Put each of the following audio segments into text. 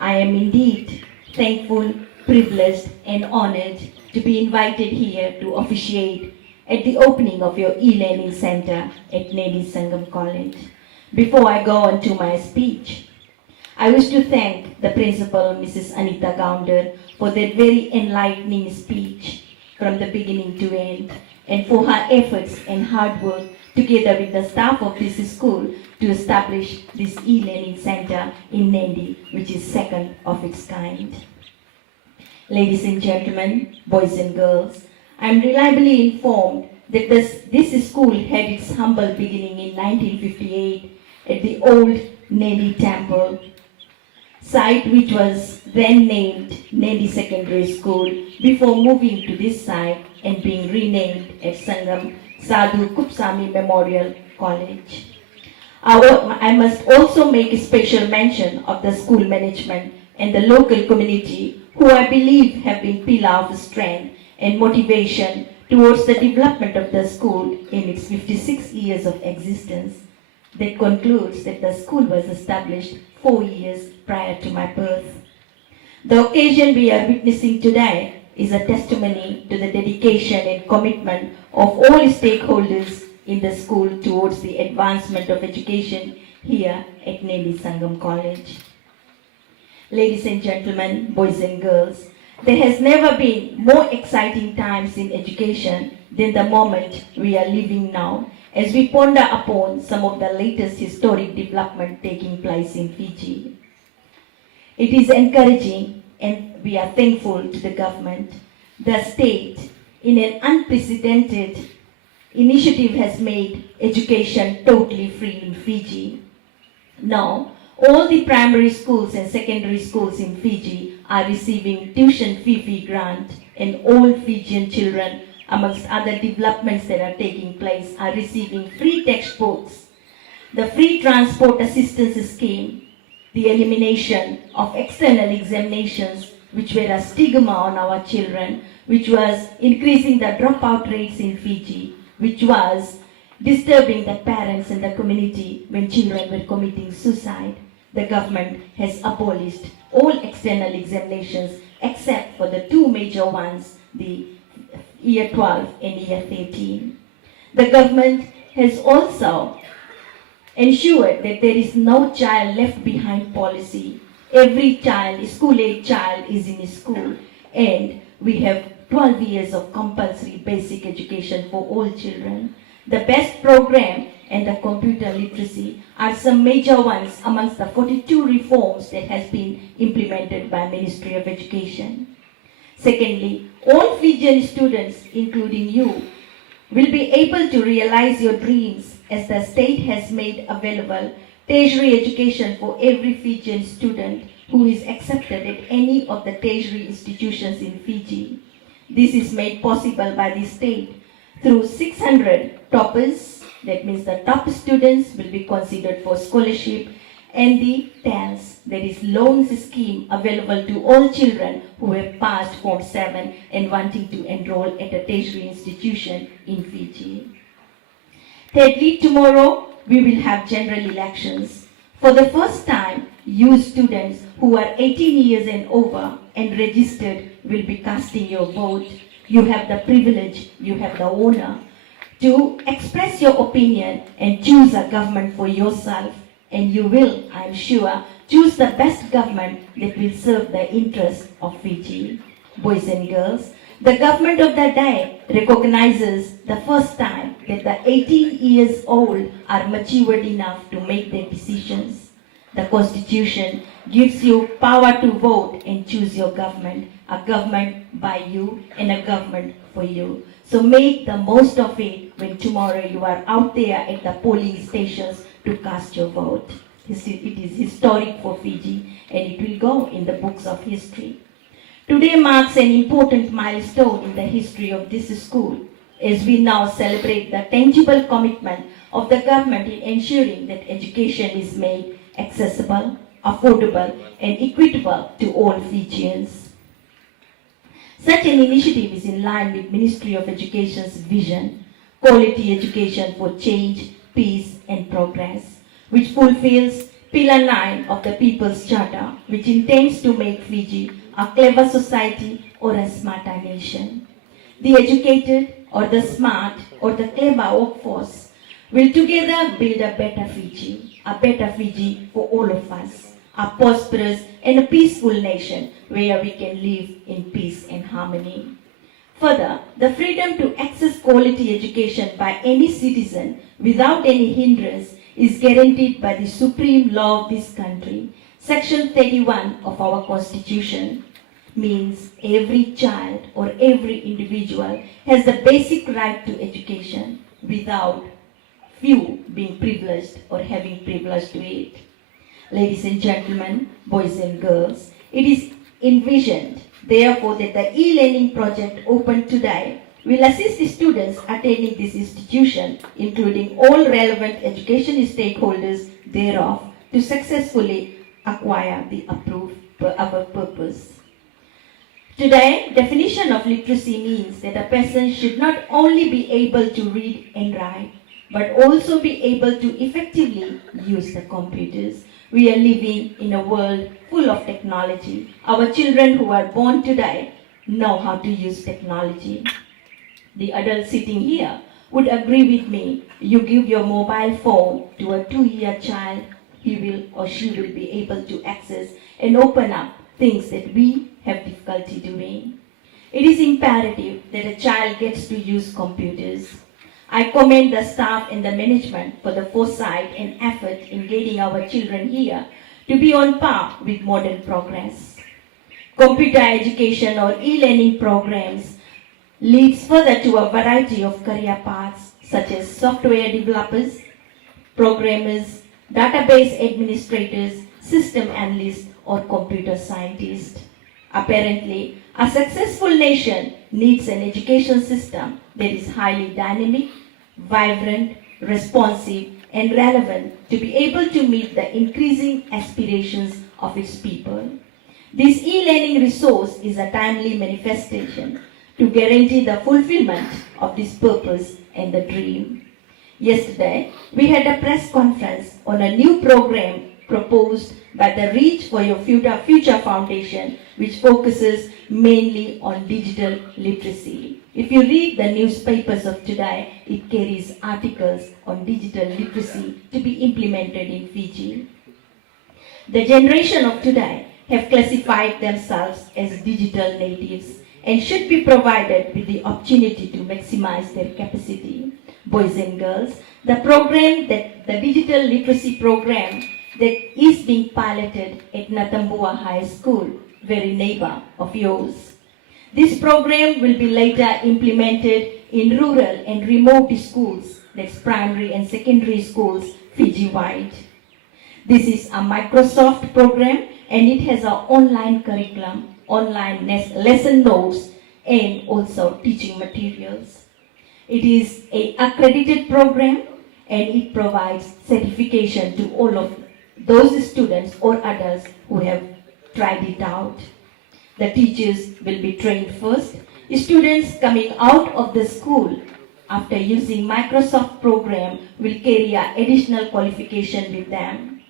I am indeed thankful, privileged, and honored to be invited here to officiate at the opening of your e-learning center at Nadi Sangam College. Before I go on to my speech, I wish to thank the principal, Mrs. Anita Gounder, for that very enlightening speech from the beginning to end, and for her efforts and hard work together with the staff of this school to establish this e-learning center in Nadi, which is second of its kind. Ladies and gentlemen, boys and girls, I am reliably informed that this school had its humble beginning in 1958 at the old Nadi Temple site, which was then named Nadi Secondary School, before moving to this site and being renamed as Sangam Sadhu Kupsami Memorial College. I must also make a special mention of the school management and the local community, who I believe have been pillar of strength and motivation towards the development of the school in its 56 years of existence. That concludes that the school was established 4 years prior to my birth. The occasion we are witnessing today is a testimony to the dedication and commitment of all stakeholders in the school towards the advancement of education here at Nadi Sangam College. Ladies and gentlemen, boys and girls, there has never been more exciting times in education than the moment we are living now, as we ponder upon some of the latest historic development taking place in Fiji. It is encouraging, and we are thankful to the government. The state, in an unprecedented initiative, has made education totally free in Fiji. Now, all the primary schools and secondary schools in Fiji are receiving tuition fee grant, and all Fijian children, amongst other developments that are taking place, are receiving free textbooks, the free transport assistance scheme, the elimination of external examinations, which were a stigma on our children, which was increasing the dropout rates in Fiji, which was disturbing the parents and the community when children were committing suicide. The government has abolished all external examinations except for the two major ones, the year 12 and year 13. The government has also ensured that there is no child left behind policy. Every child, school-age child, is in school, and we have 12 years of compulsory basic education for all children. The best program and the computer literacy are some major ones amongst the 42 reforms that has been implemented by Ministry of Education. Secondly, all Fijian students, including you, will be able to realize your dreams, as the state has made available tertiary education for every Fijian student who is accepted at any of the tertiary institutions in Fiji. This is made possible by the state through 600 toppers. That means the top students will be considered for scholarship, and the TALS, that is loans scheme, available to all children who have passed Form 7 and wanting to enroll at a tertiary institution in Fiji. Thirdly, tomorrow we will have general elections. For the first time, you students who are 18 years and over and registered will be casting your vote. You have the privilege, you have the honor to express your opinion and choose a government for yourself. And you will, I am sure, choose the best government that will serve the interests of Fiji. Boys and girls, the government of the day recognizes the first time that the 18 years old are matured enough to make their decisions. The Constitution gives you power to vote and choose your government, a government by you and a government for you. So make the most of it when tomorrow you are out there at the polling stations to cast your vote. It is historic for Fiji, and it will go in the books of history. Today marks an important milestone in the history of this school, as we now celebrate the tangible commitment of the government in ensuring that education is made accessible, affordable, and equitable to all Fijians. Such an initiative is in line with Ministry of Education's vision, quality education for change, peace, and progress, which fulfills Pillar 9 of the People's Charter, which intends to make Fiji a clever society or a smarter nation. The educated or the smart or the clever workforce will together build a better Fiji for all of us, a prosperous and a peaceful nation where we can live in peace and harmony. Further, the freedom to access quality education by any citizen without any hindrance is guaranteed by the supreme law of this country. Section 31 of our Constitution means every child or every individual has the basic right to education without few being privileged or having privilege to it. Ladies and gentlemen, boys and girls, it is envisioned, therefore, that the e-learning project opened today will assist the students attending this institution, including all relevant education stakeholders thereof, to successfully acquire the approved purpose. Today, definition of literacy means that a person should not only be able to read and write, but also be able to effectively use the computers. We are living in a world full of technology. Our children who are born today know how to use technology. The adult sitting here would agree with me. You give your mobile phone to a 2-year child, he will or she will be able to access and open up things that we have difficulty doing. It is imperative that a child gets to use computers. I commend the staff and the management for the foresight and effort in getting our children here to be on par with modern progress. Computer education or e-learning programs leads further to a variety of career paths such as software developers, programmers, database administrators, system analysts, or computer scientists. Apparently, a successful nation needs an education system that is highly dynamic, vibrant, responsive, and relevant to be able to meet the increasing aspirations of its people. This e-learning resource is a timely manifestation to guarantee the fulfillment of this purpose and the dream. Yesterday, we had a press conference on a new program proposed by the Reach for Your Future Foundation, which focuses mainly on digital literacy. If you read the newspapers of today, it carries articles on digital literacy to be implemented in Fiji. The generation of today have classified themselves as digital natives and should be provided with the opportunity to maximize their capacity. Boys and girls, the digital literacy program that is being piloted at Natambua High School, very neighbor of yours. This program will be later implemented in rural and remote schools, that's primary and secondary schools, Fiji-wide. This is a Microsoft program and it has an online curriculum, online lesson notes, and also teaching materials. It is an accredited program and it provides certification to all of those students or adults who have tried it out. The teachers will be trained first. Students coming out of the school after using Microsoft program will carry an additional qualification with them.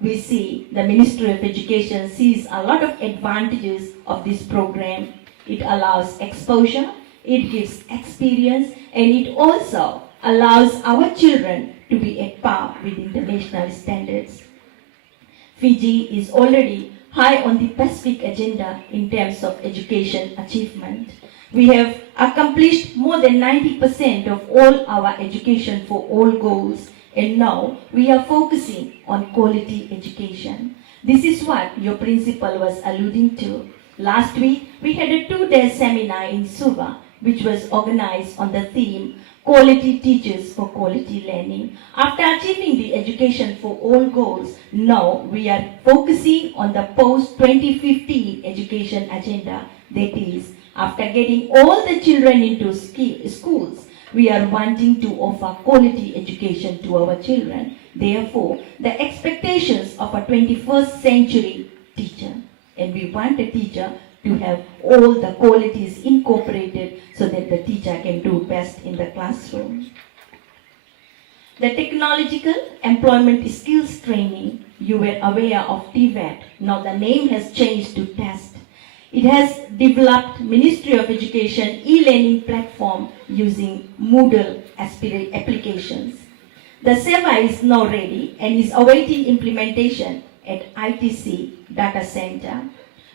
We see the Ministry of Education sees a lot of advantages of this program. It allows exposure, it gives experience, and it also allows our children to be at par with international standards. Fiji is already high on the Pacific agenda in terms of education achievement. We have accomplished more than 90% of all our education for all goals, and now we are focusing on quality education. This is what your principal was alluding to. Last week, we had a 2-day seminar in Suva, which was organized on the theme Quality Teachers for Quality Learning. After achieving the education for all goals, now we are focusing on the post-2050 education agenda. That is, after getting all the children into schools, we are wanting to offer quality education to our children. Therefore, the expectations of a 21st century teacher, and we want a teacher to have all the qualities incorporated so that the teacher can do best in the classroom. The Technological Employment Skills Training, you were aware of TVET. Now the name has changed to TEST. It has developed Ministry of Education e-learning platform using Moodle applications. The SEVA is now ready and is awaiting implementation at ITC Data Center.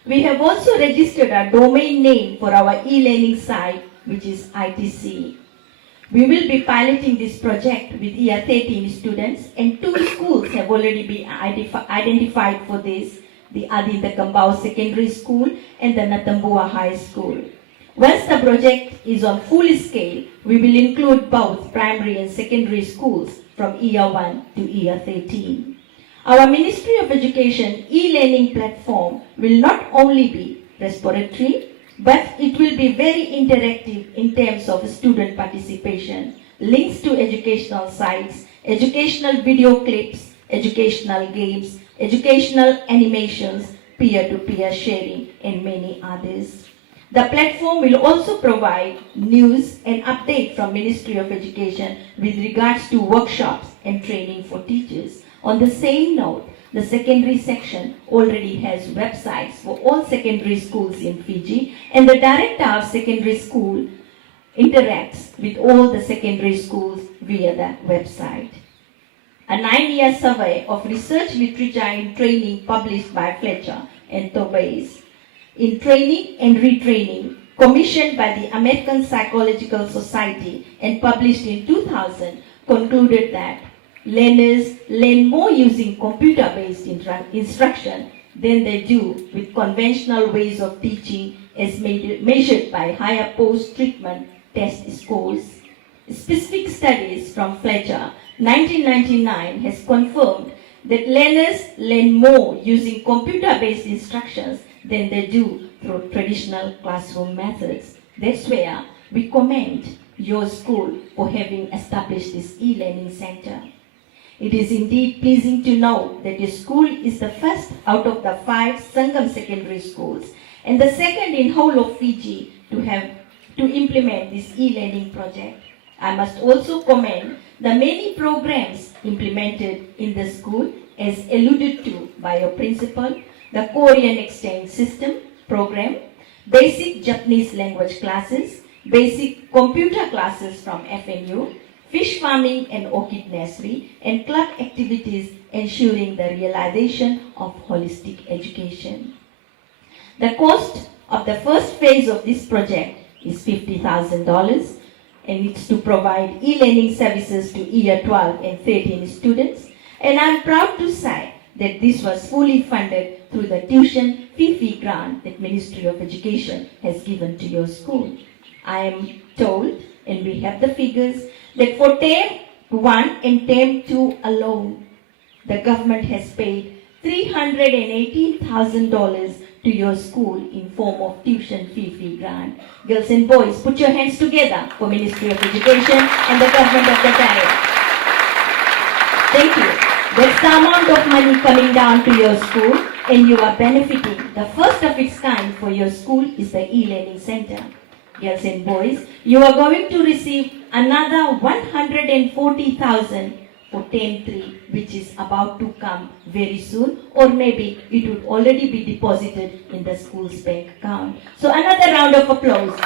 We have also registered a domain name for our e-learning site, which is ITC. We will be piloting this project with year 13 students, and 2 schools have already been identified for this, the Adinda Kambao Secondary School and the Natambua High School. Once the project is on full scale, we will include both primary and secondary schools from year 1 to year 13. Our Ministry of Education e-learning platform will not only be respiratory, but it will be very interactive in terms of student participation, links to educational sites, educational video clips, educational games, educational animations, peer-to-peer sharing, and many others. The platform will also provide news and update from Ministry of Education with regards to workshops and training for teachers. On the same note, the secondary section already has websites for all secondary schools in Fiji, and the director of secondary school interacts with all the secondary schools via the website. A 9-year survey of research literature in training published by Fletcher and Tobias in training and retraining, commissioned by the American Psychological Society and published in 2000, concluded that learners learn more using computer-based instruction than they do with conventional ways of teaching as measured by higher post-treatment test scores. Specific studies from Fletcher, 1999, has confirmed that learners learn more using computer-based instructions than they do through traditional classroom methods. That's where we commend your school for having established this e-learning center. It is indeed pleasing to know that your school is the first out of the 5 Sangam secondary schools and the second in whole of Fiji to implement this e-learning project. I must also commend the many programs implemented in the school as alluded to by your principal, the Korean exchange system program, basic Japanese language classes, basic computer classes from FNU, fish farming and orchid nursery, and club activities ensuring the realization of holistic education. The cost of the first phase of this project is $50,000, and it's to provide e-learning services to year 12 and 13 students. And I'm proud to say that this was fully funded through the tuition fee grant that Ministry of Education has given to your school. I am told, and we have the figures, that for term 1 and term 2 alone, the government has paid $318,000 to your school in form of tuition fee grant. Girls and boys, put your hands together for Ministry of Education and the government of the Diet. Thank you. That's the amount of money coming down to your school, and you are benefiting. The first of its kind for your school is the e-learning center. Girls and boys, you are going to receive another $140,000 for term 3, which is about to come very soon, or maybe it would already be deposited in the school's bank account. So another round of applause.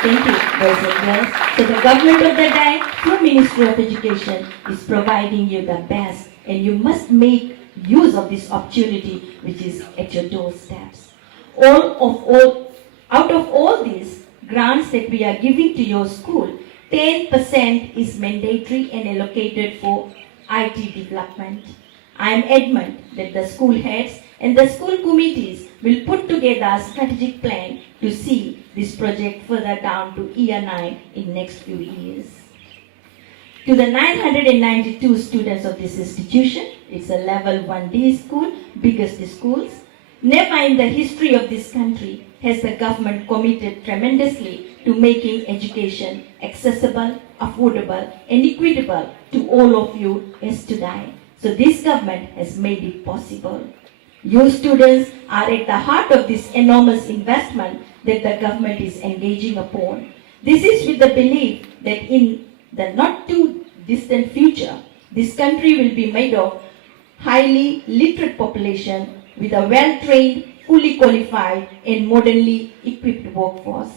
Thank you, boys and girls. So the government of the Diet, through Ministry of Education, is providing you the best, and you must make use of this opportunity which is at your doorsteps. Out of all these grants that we are giving to your school, 10% is mandatory and allocated for IT development. I am adamant that the school heads and the school committees will put together a strategic plan to see this project further down to year 9 in next few years. To the 992 students of this institution, it's a level 1D school, biggest schools. Never in the history of this country has the government committed tremendously to making education accessible, affordable, and equitable to all of you as today. So this government has made it possible. You students are at the heart of this enormous investment that the government is engaging upon. This is with the belief that in the not too distant future, this country will be made of highly literate population with a well-trained, fully qualified and modernly equipped workforce.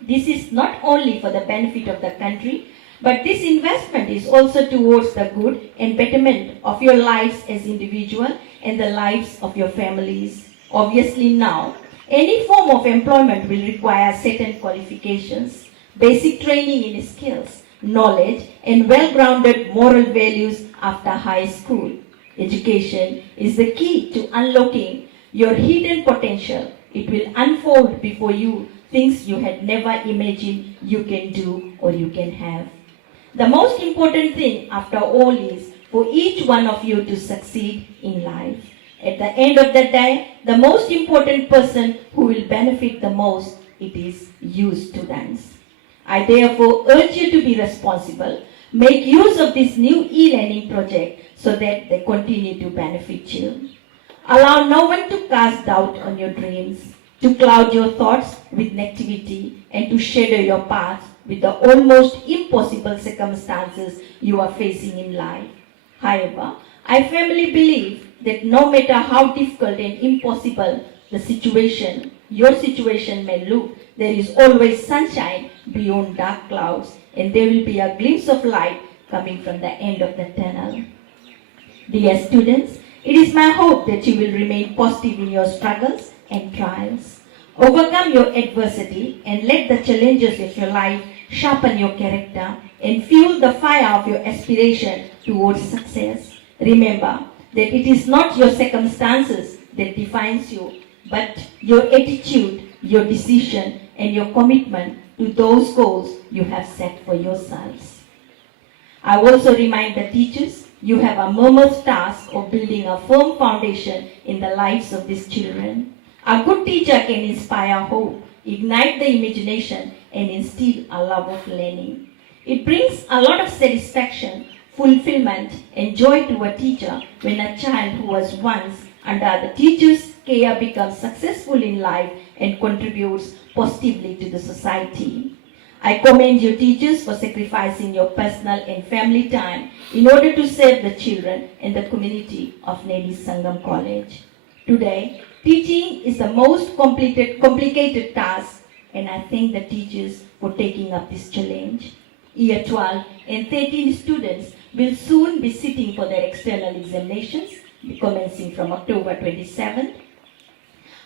This is not only for the benefit of the country, but this investment is also towards the good and betterment of your lives as individuals and the lives of your families. Obviously now, any form of employment will require certain qualifications, basic training in skills, knowledge, and well-grounded moral values after high school. Education is the key to unlocking your hidden potential. It will unfold before you things you had never imagined you can do or you can have. The most important thing after all is for each one of you to succeed in life. At the end of the day, the most important person who will benefit the most, it is you students. I therefore urge you to be responsible, make use of this new e-learning project so that they continue to benefit you. Allow no one to cast doubt on your dreams, to cloud your thoughts with negativity, and to shadow your path with the almost impossible circumstances you are facing in life. However, I firmly believe that no matter how difficult and impossible the situation, your situation may look, there is always sunshine beyond dark clouds, and there will be a glimpse of light coming from the end of the tunnel. Dear students, it is my hope that you will remain positive in your struggles and trials. Overcome your adversity and let the challenges of your life sharpen your character and fuel the fire of your aspiration towards success. Remember that it is not your circumstances that defines you, but your attitude, your decision, and your commitment to those goals you have set for yourselves. I also remind the teachers you have a mammoth task of building a firm foundation in the lives of these children. A good teacher can inspire hope, ignite the imagination, and instill a love of learning. It brings a lot of satisfaction, fulfillment, and joy to a teacher when a child who was once under the teacher's care becomes successful in life and contributes positively to the society. I commend you teachers for sacrificing your personal and family time in order to serve the children and the community of Nadi Sangam College. Today, teaching is the most complicated task, and I thank the teachers for taking up this challenge. Year 12 and 13 students will soon be sitting for their external examinations, commencing from October 27th.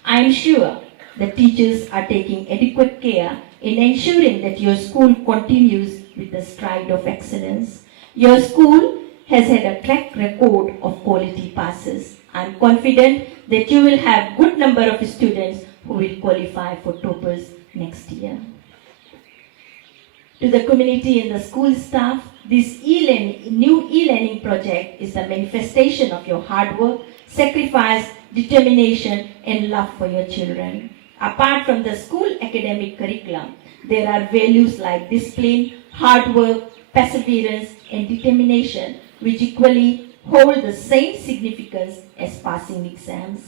I am sure the teachers are taking adequate care in ensuring that your school continues with the stride of excellence. Your school has had a track record of quality passes. I am confident that you will have good number of students who will qualify for toppers next year. To the community and the school staff, this new e-learning project is a manifestation of your hard work, sacrifice, determination, and love for your children. Apart from the school academic curriculum, there are values like discipline, hard work, perseverance, and determination, which equally hold the same significance as passing exams.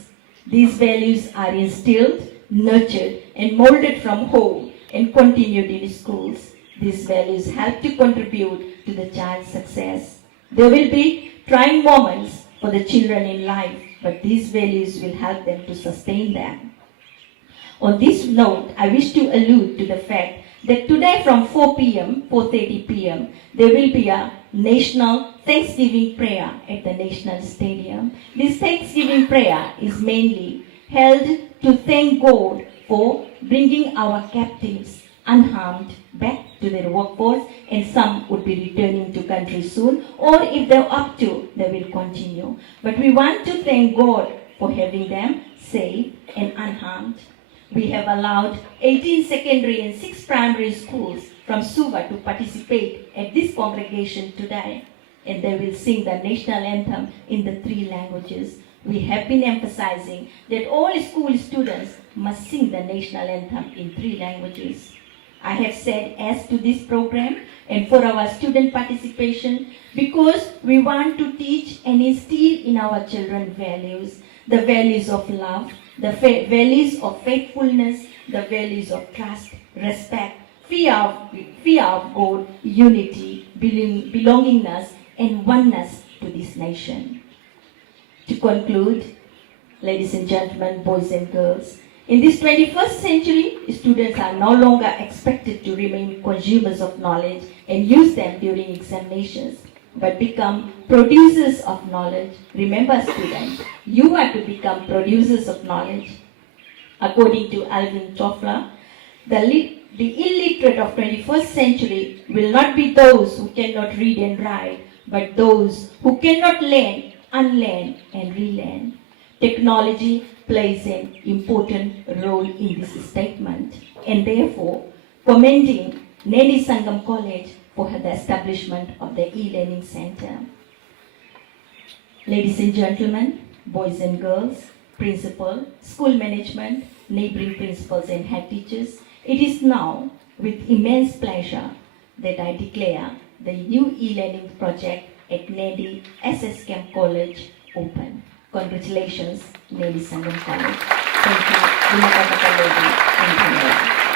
These values are instilled, nurtured, and molded from home and continued in schools. These values help to contribute to the child's success. There will be trying moments for the children in life, but these values will help them to sustain them. On this note, I wish to allude to the fact that today from 4:30 p.m., there will be a national Thanksgiving prayer at the National Stadium. This Thanksgiving prayer is mainly held to thank God for bringing our captives unharmed back to their workforce, and some would be returning to country soon, or if they're up to, they will continue. But we want to thank God for having them safe and unharmed. We have allowed 18 secondary and 6 primary schools from Suva to participate at this congregation today, and they will sing the national anthem in the 3 languages. We have been emphasizing that all school students must sing the national anthem in 3 languages. I have said as to this program and for our student participation because we want to teach and instill in our children values, the values of love, the values of faithfulness, the values of trust, respect, fear of God, unity, belongingness, and oneness to this nation. To conclude, ladies and gentlemen, boys and girls, in this 21st century, students are no longer expected to remain consumers of knowledge and use them during examinations, but become producers of knowledge. Remember, students, you are to become producers of knowledge. According to Alvin Toffler, the illiterate of 21st century will not be those who cannot read and write, but those who cannot learn, unlearn, and relearn. Technology plays an important role in this statement, and therefore commending Nadi Sangam College for the establishment of the e-learning center. Ladies and gentlemen, boys and girls, principal, school management, neighboring principals and head teachers, it is now with immense pleasure that I declare the new e-learning project at Nadi SS Camp College open. Congratulations, Nadi Sangam College. Thank you.